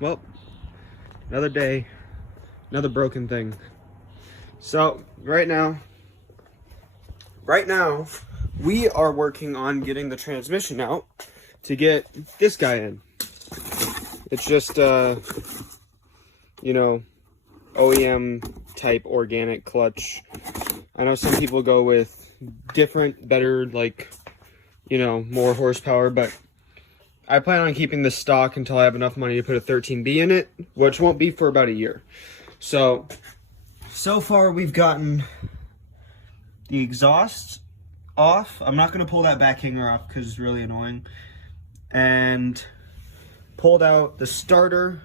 Well, another day, another broken thing. So right now we are working on getting the transmission out to get this guy in. It's just you know, OEM type organic clutch. I know some people go with different, better, like, you know, more horsepower, but I plan on keeping this stock until I have enough money to put a 13B in it, which won't be for about a year. So far we've gotten the exhaust off. I'm not going to pull that back hanger off because it's really annoying. And pulled out the starter,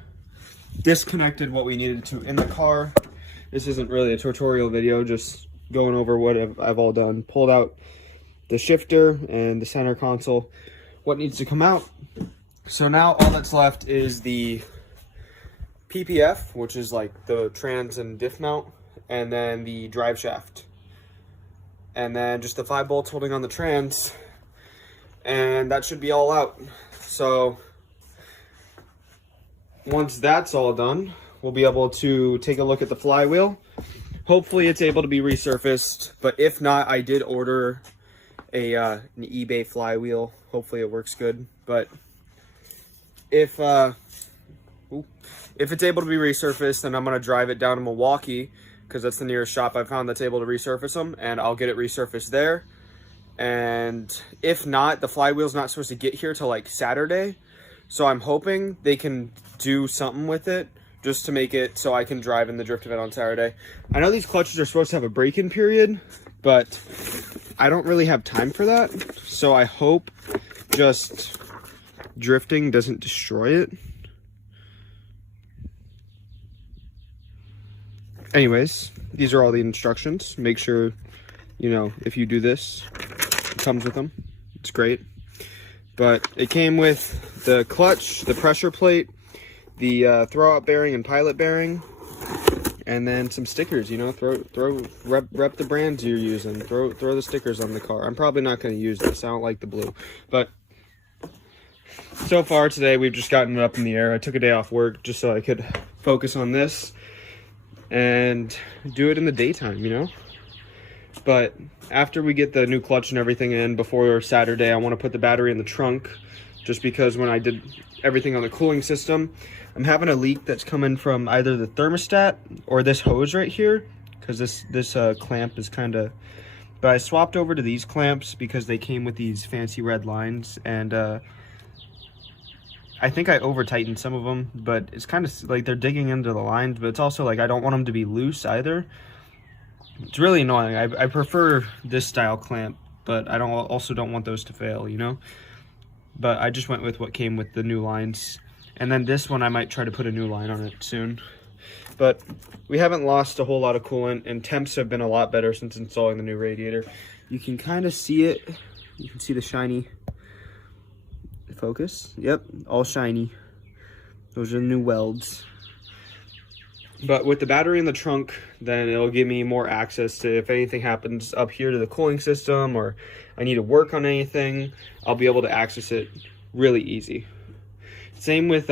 disconnected what we needed to in the car. This isn't really a tutorial video, just going over what I've all done. Pulled out the shifter and the center console, what needs to come out. So now all that's left is the PPF, which is like the trans and diff mount, and then the drive shaft, and then just the 5 bolts holding on the trans, and that should be all out. So once that's all done, we'll be able to take a look at the flywheel. Hopefully it's able to be resurfaced, but if not, I did order an eBay flywheel. Hopefully it works good, but if it's able to be resurfaced, then I'm going to drive it down to Milwaukee, because that's the nearest shop I found that's able to resurface them, and I'll get it resurfaced there. And if not, the flywheel's not supposed to get here till like Saturday, so I'm hoping they can do something with it just to make it so I can drive in the drift event on Saturday. I know these clutches are supposed to have a break-in period, but I don't really have time for that, so I hope just drifting doesn't destroy it. Anyways, these are all the instructions. Make sure, you know, if you do this, it comes with them. It's great. But it came with the clutch, the pressure plate, the throw-out bearing and pilot bearing, and then some stickers. You know, rep the brands you're using. Throw the stickers on the car. I'm probably not going to use this. I don't like the blue. But so far today, we've just gotten it up in the air. I took a day off work just so I could focus on this and do it in the daytime, you know? But after we get the new clutch and everything in before Saturday, I want to put the battery in the trunk, just because when I did everything on the cooling system, I'm having a leak that's coming from either the thermostat or this hose right here, because this clamp is kind of... But I swapped over to these clamps because they came with these fancy red lines, and I think I over-tightened some of them, but it's kind of like they're digging into the lines, but it's also like I don't want them to be loose either. It's really annoying. I prefer this style clamp, but I also don't want those to fail, you know? But I just went with what came with the new lines. And then this one, I might try to put a new line on it soon. But we haven't lost a whole lot of coolant, and temps have been a lot better since installing the new radiator. You can kind of see it. You can see the shiny... Focus. Yep, all shiny. Those are the new welds. But with the battery in the trunk, then it'll give me more access to, if anything happens up here to the cooling system, or I need to work on anything, I'll be able to access it really easy. Same with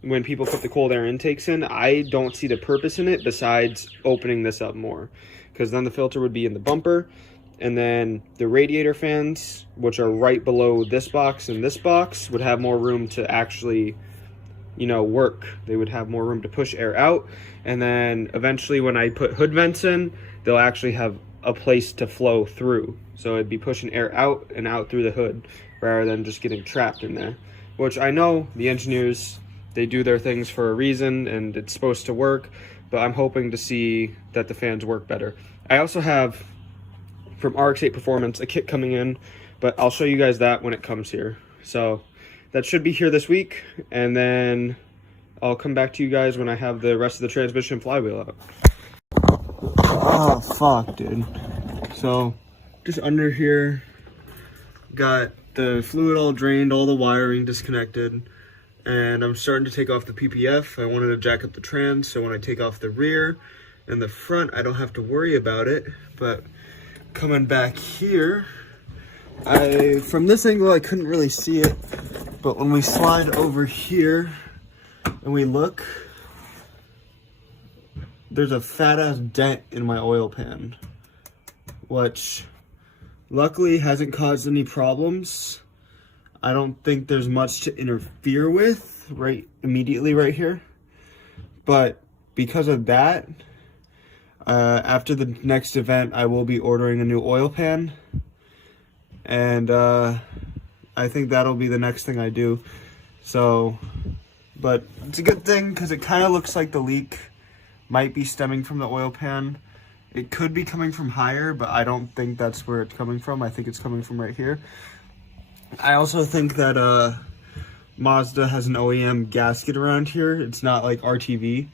when people put the cold air intakes in, I don't see the purpose in it besides opening this up more, because then the filter would be in the bumper, and then the radiator fans, which are right below this box and this box, would have more room to actually, you know, work. They would have more room to push air out. And then eventually when I put hood vents in, they'll actually have a place to flow through. So it'd be pushing air out and out through the hood rather than just getting trapped in there. Which I know the engineers, they do their things for a reason and it's supposed to work, but I'm hoping to see that the fans work better. I also have, from RX-8 Performance, a kit coming in, but I'll show you guys that when it comes here. So that should be here this week, and then I'll come back to you guys when I have the rest of the transmission flywheel out. Oh, fuck, dude. So, just under here, got the fluid all drained, all the wiring disconnected, and I'm starting to take off the PPF. I wanted to jack up the trans, so when I take off the rear and the front, I don't have to worry about it. But coming back here, from this angle, I couldn't really see it, But when we slide over here and we look, there's a fat ass dent in my oil pan, which luckily hasn't caused any problems. I don't think there's much to interfere with immediately right here. But because of that, after the next event, I will be ordering a new oil pan. And I think that'll be the next thing I do. So, but it's a good thing because it kind of looks like the leak might be stemming from the oil pan. It could be coming from higher, but I don't think that's where it's coming from. I think it's coming from right here. I also think that Mazda has an OEM gasket around here. It's not like RTV.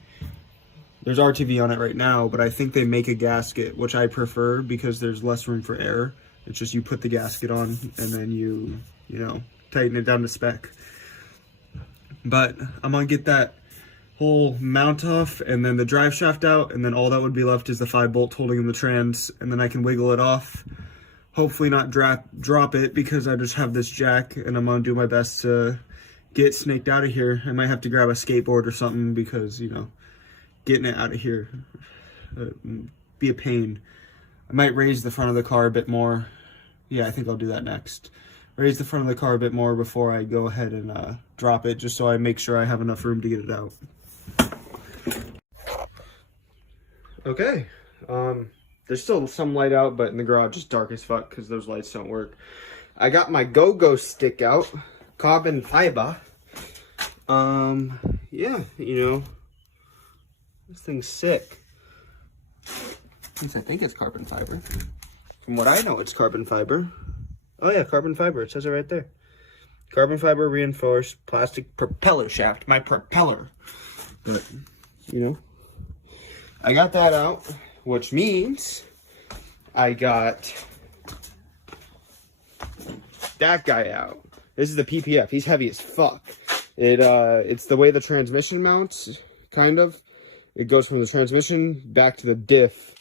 There's RTV on it right now, but I think they make a gasket, which I prefer because there's less room for air. It's just you put the gasket on and then you know, tighten it down to spec. But I'm gonna get that whole mount off and then the drive shaft out, and then all that would be left is the 5 bolts holding in the trans, and then I can wiggle it off. Hopefully not drop it because I just have this jack, and I'm gonna do my best to get snaked out of here. I might have to grab a skateboard or something because, you know, getting it out of here be a pain. I might raise the front of the car a bit more. Yeah, I think I'll do that next. Raise the front of the car a bit more before I go ahead and drop it, just so I make sure I have enough room to get it out. Okay, there's still some light out, but in the garage it's dark as fuck because those lights don't work. I got my go-go stick out, carbon fiber. Yeah, you know, this thing's sick. At least I think it's carbon fiber. From what I know, it's carbon fiber. Oh yeah, carbon fiber, it says it right there. Carbon fiber reinforced plastic propeller shaft, my propeller. But, you know, I got that out, which means I got that guy out. This is the PPF. He's heavy as fuck. It's the way the transmission mounts, kind of. It goes from the transmission back to the diff,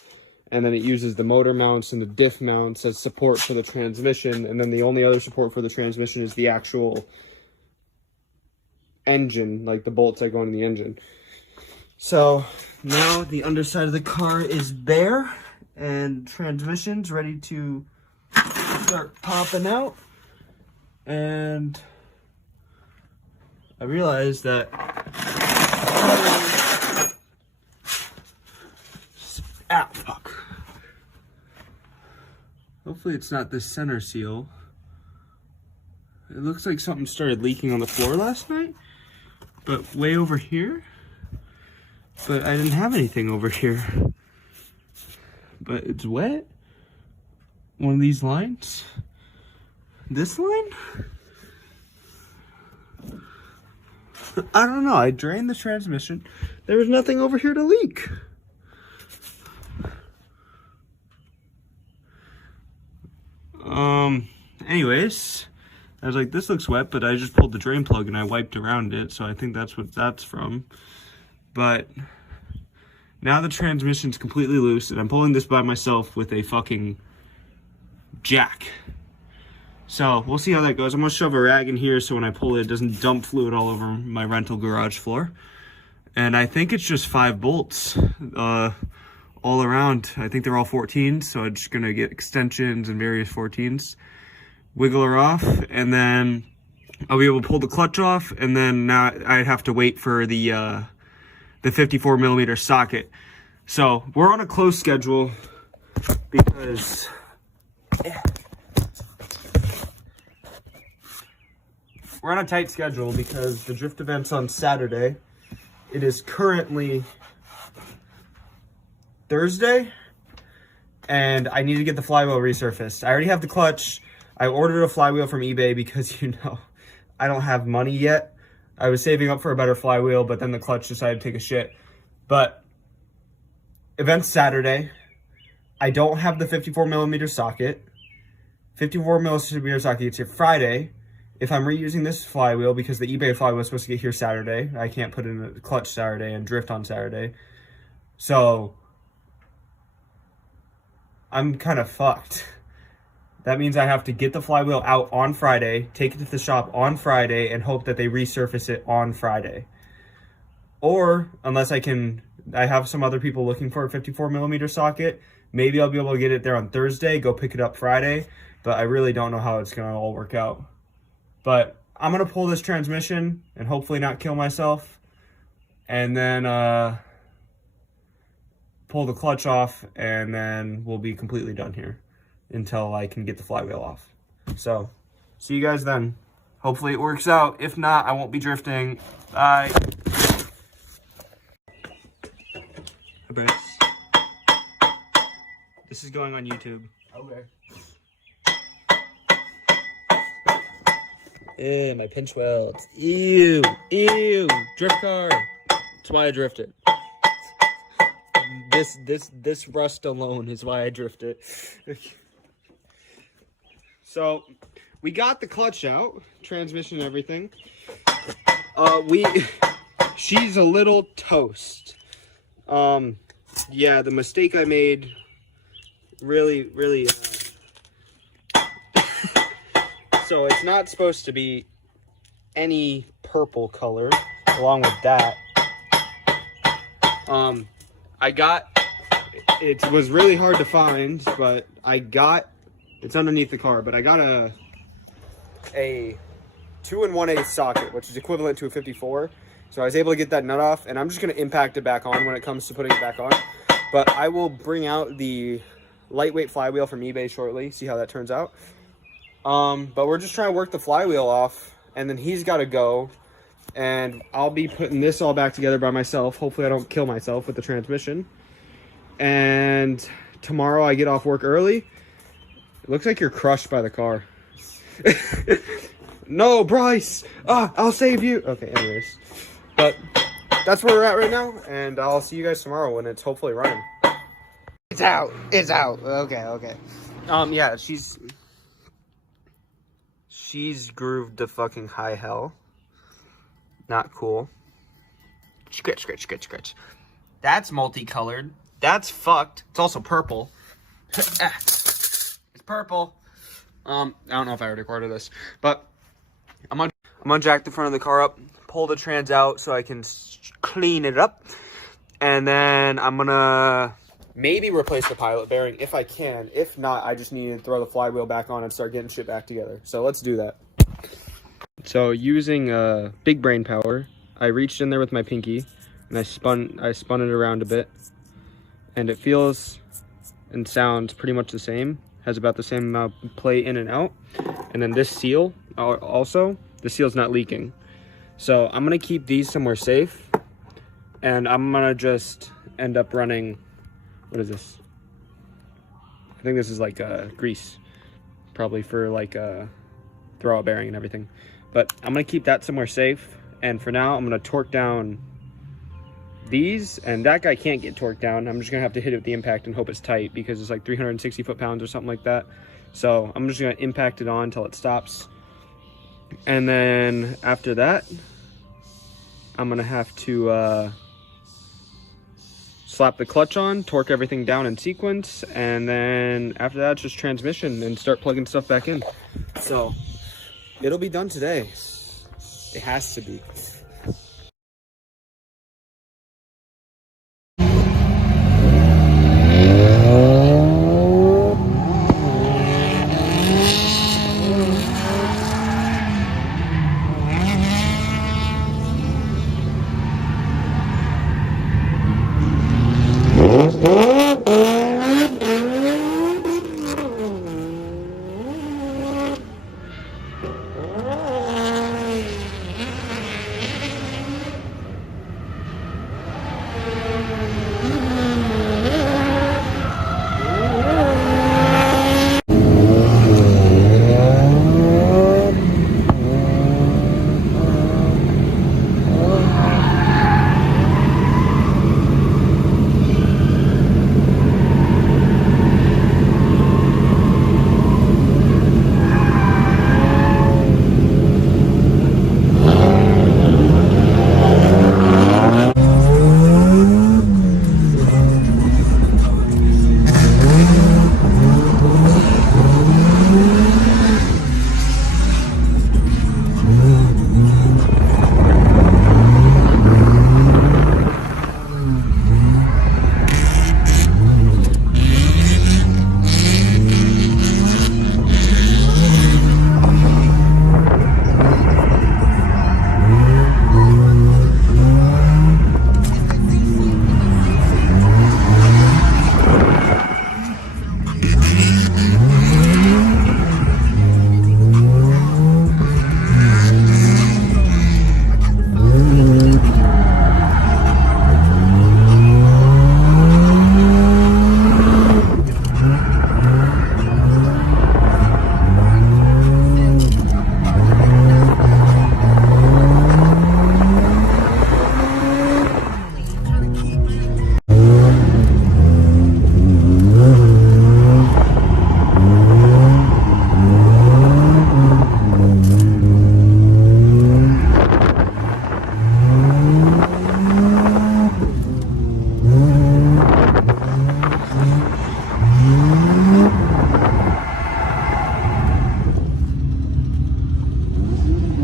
and then it uses the motor mounts and the diff mounts as support for the transmission, and then the only other support for the transmission is the actual engine, like the bolts that go into the engine. So now the underside of the car is bare and transmission's ready to start popping out. And I realized that fuck. Hopefully it's not this center seal. It looks like something started leaking on the floor last night, but way over here. But I didn't have anything over here. But it's wet. One of these lines. This line? I don't know. I drained the transmission. There was nothing over here to leak. Anyways, I was like, this looks wet, but I just pulled the drain plug and I wiped around it, so I think that's what that's from. But now the transmission's completely loose, and I'm pulling this by myself with a fucking jack. So we'll see how that goes. I'm gonna shove a rag in here so when I pull it, it doesn't dump fluid all over my rental garage floor. And I think it's just 5 bolts all around. I think they're all 14s, so I'm just gonna get extensions and various 14s, wiggle her off, and then I'll be able to pull the clutch off, and then now I'd have to wait for the 54 millimeter socket. So we're on a close schedule because we're on a tight schedule because the drift event's on Saturday. It is currently Thursday, and I need to get the flywheel resurfaced. I already have the clutch. I ordered a flywheel from eBay because, you know, I don't have money yet. I was saving up for a better flywheel, but then the clutch decided to take a shit. But event's Saturday. I don't have the 54 millimeter socket. 54 millimeter socket gets here Friday. If I'm reusing this flywheel, because the eBay flywheel is supposed to get here Saturday, I can't put in a clutch Saturday and drift on Saturday. So I'm kind of fucked. That means I have to get the flywheel out on Friday, take it to the shop on Friday, and hope that they resurface it on Friday. Or, unless I have some other people looking for a 54mm socket, maybe I'll be able to get it there on Thursday, go pick it up Friday, but I really don't know how it's going to all work out. But I'm going to pull this transmission and hopefully not kill myself, and then pull the clutch off, and then we'll be completely done here until I can get the flywheel off. So, see you guys then. Hopefully it works out. If not, I won't be drifting. Bye. This is going on YouTube. Okay. Ew, my pinch welds. Ew, ew, drift car. That's why I drifted. This rust alone is why I drifted. So, we got the clutch out, transmission and everything. She's a little toast. Yeah, the mistake I made really so it's not supposed to be any purple color along with that. It was really hard to find, but it's underneath the car, but I got a 2 1/8 socket, which is equivalent to a 54. So I was able to get that nut off, and I'm just going to impact it back on when it comes to putting it back on. But I will bring out the lightweight flywheel from eBay shortly, see how that turns out. But we're just trying to work the flywheel off, and then he's got to go, and I'll be putting this all back together by myself. Hopefully I don't kill myself with the transmission. And tomorrow I get off work early. It looks like you're crushed by the car. No, Bryce! I'll save you! Okay, anyways. But that's where we're at right now, and I'll see you guys tomorrow when it's hopefully running. It's out! It's out! Okay. Yeah, she's grooved to fucking high hell. Not cool. Scratch. That's multicolored. That's fucked. It's also purple. It's purple. I don't know if I already recorded this, but I'm gonna jack the front of the car up, pull the trans out so I can clean it up, and then I'm gonna maybe replace the pilot bearing if I can. If not, I just need to throw the flywheel back on and start getting shit back together. So let's do that. So using big brain power, I reached in there with my pinky and I spun it around a bit, and it feels and sounds pretty much the same. Has about the same amount of play in and out. And then this seal, also, the seal's not leaking. So I'm gonna keep these somewhere safe, and I'm gonna just end up running, what is this? I think this is like grease, probably for like throw-out bearing and everything. But I'm gonna keep that somewhere safe, and for now I'm gonna torque down these, and that guy can't get torqued down. I'm just gonna have to hit it with the impact and hope it's tight, because it's like 360 foot-pounds or something like that. So I'm just gonna impact it on until it stops, and then after that I'm gonna have to slap the clutch on, torque everything down in sequence, and then after that it's just transmission and start plugging stuff back in. So it'll be done today. It has to be.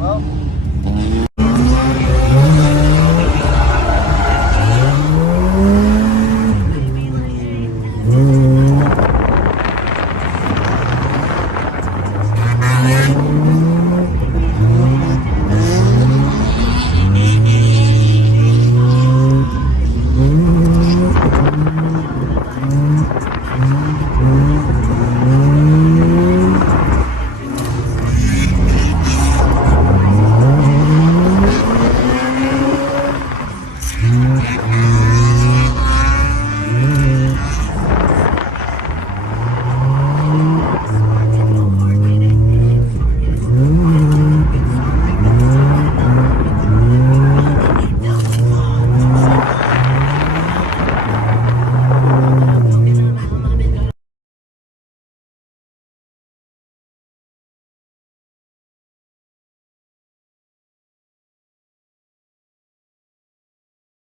Well,